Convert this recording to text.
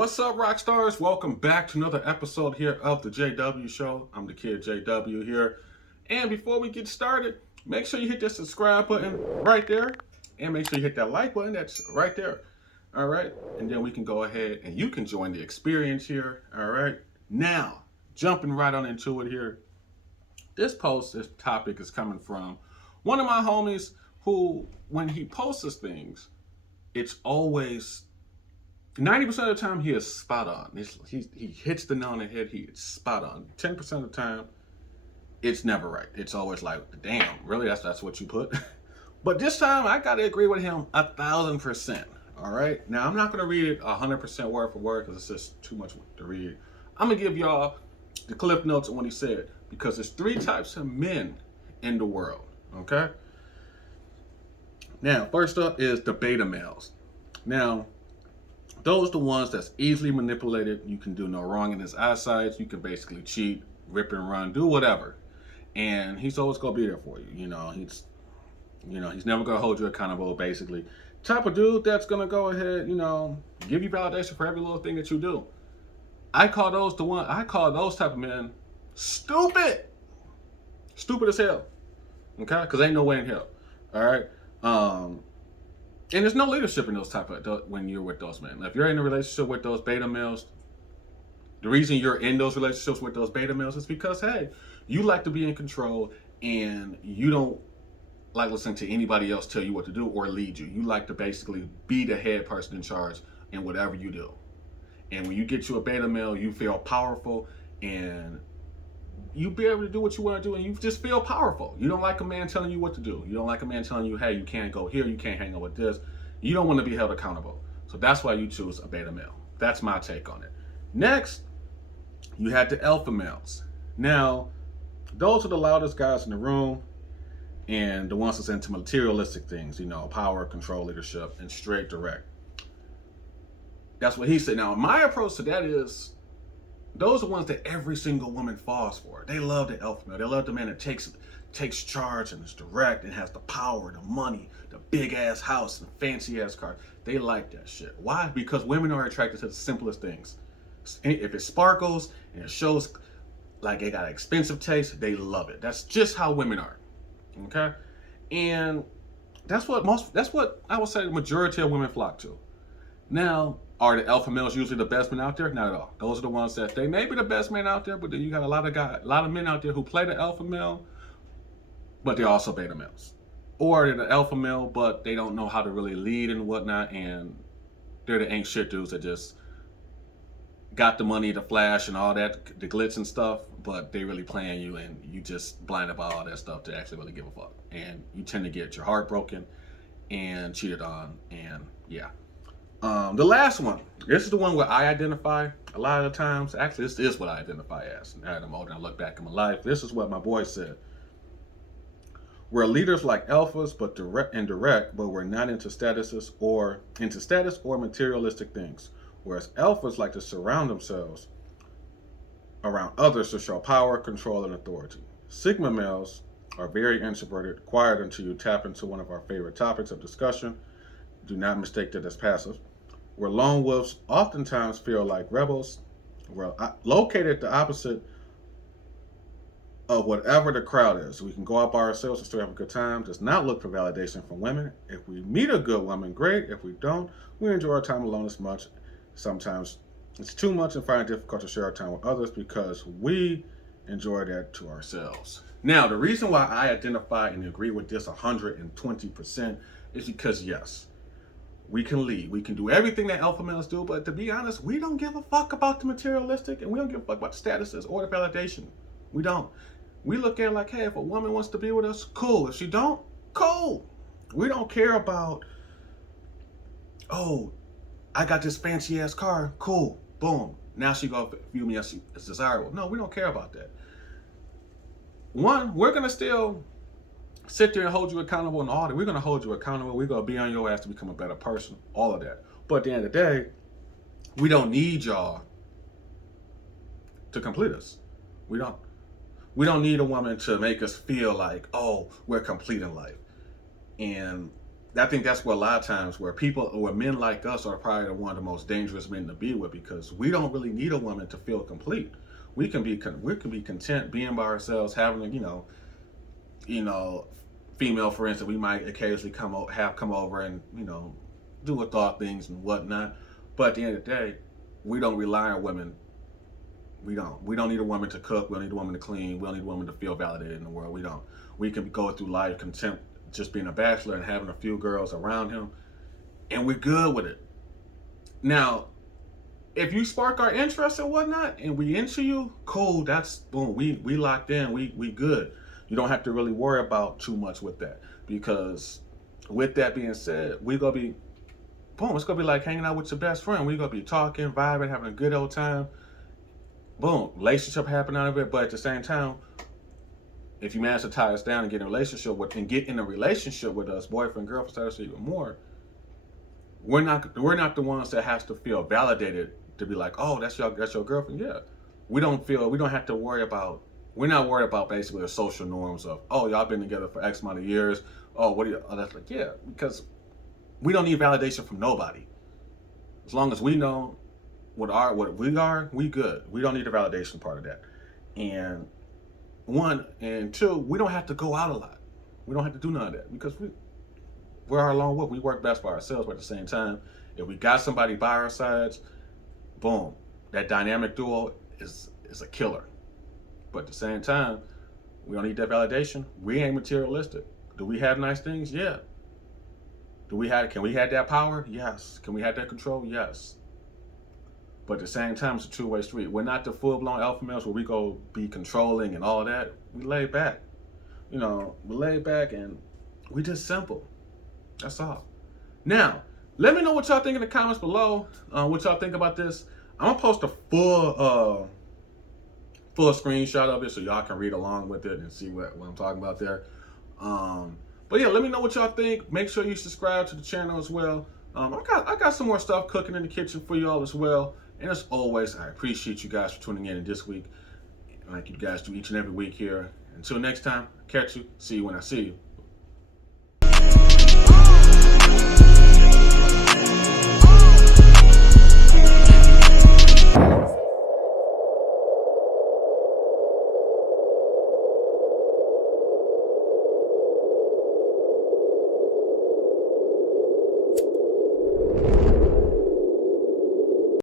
What's up, rock stars? Welcome back to another episode here of the JW Show. I'm the kid JW here. And before we get started, make sure you hit that subscribe button right there. And make sure you hit that like button that's right there. All right. And then we can go ahead and you can join the experience here. All right. Now, jumping right on into it here. This topic is coming from one of my homies who, when he posts things, it's always 90% of the time he is spot on. He hits the nail on the head. He is spot on. 10% of the time, it's never right. It's always like, damn, really? That's what you put? But this time, I gotta agree with him 1,000%. All right. Now I'm not gonna read it 100% word for word because it's just too much to read. I'm gonna give y'all the cliff notes on what he said because there's 3 types of men in the world. Okay. Now, first up is the beta males. Now, those are the ones that's easily manipulated. You can do no wrong in his eyesight. You can basically cheat, rip and run, do whatever. And he's always gonna be there for you. He's never gonna hold you accountable, basically. Type of dude that's gonna go ahead, give you validation for every little thing that you do. I call those type of men stupid. Stupid as hell. Okay? Because ain't no way in hell. Alright? And there's no leadership in those when you're with those men. If you're in a relationship with those beta males, the reason you're in those relationships with those beta males is because, hey, you like to be in control and you don't like listening to anybody else tell you what to do or lead you. You like to basically be the head person in charge in whatever you do. And when you get you a beta male, you feel powerful and you be able to do what you want to do and you just feel powerful. You don't like a man telling you what to do. You don't like a man telling you, hey, you can't go here, you can't hang out with this. You don't want to be held accountable. So that's why you choose a beta male. That's my take on it. Next, you had the alpha males. Now, those are the loudest guys in the room and the ones that's into materialistic things, power, control, leadership, and straight direct. That's what he said. Now, my approach to that is, those are ones that every single woman falls for. They love the alpha male. They love the man that takes charge and is direct and has the power, the money, the big ass house, and fancy ass car. They like that shit. Why? Because women are attracted to the simplest things. If it sparkles and it shows like they got expensive taste, they love it. That's just how women are. Okay? And that's what I would say the majority of women flock to. Now, are the alpha males usually the best men out there? Not at all. Those are the ones that they may be the best men out there, but then you got a lot of men out there who play the alpha male, but they're also beta males. Or they're the alpha male, but they don't know how to really lead and whatnot, and they're the ain't shit dudes that just got the money, the flash, and all that, the glitz and stuff, but they really playing you, and you just blinded by all that stuff to actually really give a fuck. And you tend to get your heart broken and cheated on, and yeah. The last one, this is the one where I identify a lot of the times. Actually, this is what I identify as. Now that I'm older and I look back in my life, this is what my boy said. We're leaders like alphas, but direct, but we're not into status or materialistic things. Whereas alphas like to surround themselves around others to show power, control, and authority. Sigma males are very introverted, quiet until you tap into one of our favorite topics of discussion. Do not mistake that as passive. Where lone wolves oftentimes feel like rebels. We're located the opposite of whatever the crowd is. We can go out by ourselves and still have a good time. Does not look for validation from women. If we meet a good woman, great. If we don't, we enjoy our time alone as much. Sometimes it's too much and find it difficult to share our time with others because we enjoy that to ourselves. Now, the reason why I identify and agree with this 120% is because, yes, we can lead. We can do everything that alpha males do, but to be honest, we don't give a fuck about the materialistic and we don't give a fuck about the statuses or the validation. We don't. We look at it like, hey, if a woman wants to be with us, cool. If she don't, cool. We don't care about, oh, I got this fancy ass car, cool, boom. Now she gonna view me as desirable. No, we don't care about that. One, we're gonna still sit there and hold you accountable and all that. We're going to hold you accountable. We're going to be on your ass to become a better person. All of that. But at the end of the day, we don't need y'all to complete us. We don't need a woman to make us feel like, oh, we're complete in life. And I think that's what a lot of times where people or men like us are probably one of the most dangerous men to be with, because we don't really need a woman to feel complete. We can be content being by ourselves, having a, you know, female friends that we might occasionally come over and do a thought things and whatnot. But at the end of the day, we don't rely on women. We don't need a woman to cook. We don't need a woman to clean. We don't need a woman to feel validated in the world. We don't. We can go through life content just being a bachelor and having a few girls around him, and we're good with it. Now, if you spark our interest and whatnot, and we into you, cool. That's boom. We locked in. We good. You don't have to really worry about too much with that, because with that being said, we gonna be boom. It's gonna be like hanging out with your best friend. We gonna be talking, vibing, having a good old time. Boom, relationship happen out of it. But at the same time, if you manage to tie us down and get in a relationship with us, boyfriend, girlfriend status, or even more, we're not the ones that has to feel validated to be like, oh, that's your girlfriend. Yeah, we don't have to worry about. We're not worried about basically the social norms of, oh, y'all been together for X amount of years. Oh, what do you? Oh, that's like, yeah, because we don't need validation from nobody. As long as we know what we are, we good. We don't need the validation part of that. And one and two, we don't have to go out a lot. We don't have to do none of that, because we're our lone wolf. We work best by ourselves. But at the same time, if we got somebody by our sides, boom, that dynamic duo is a killer. But at the same time, we don't need that validation. We ain't materialistic. Do we have nice things? Yeah. Can we have that power? Yes. Can we have that control? Yes. But at the same time, it's a two-way street. We're not the full-blown alpha males where we go be controlling and all that. We lay back. We lay back and we just simple. That's all. Now, let me know what y'all think in the comments below. What y'all think about this. I'm gonna post a full screenshot of it so y'all can read along with it and see what I'm talking about there. But yeah, let me know what y'all think. Make sure you subscribe to the channel as well. I got some more stuff cooking in the kitchen for y'all as well. And as always, I appreciate you guys for tuning in this week, like you guys do each and every week here. Until next time, catch you. See you when I see you.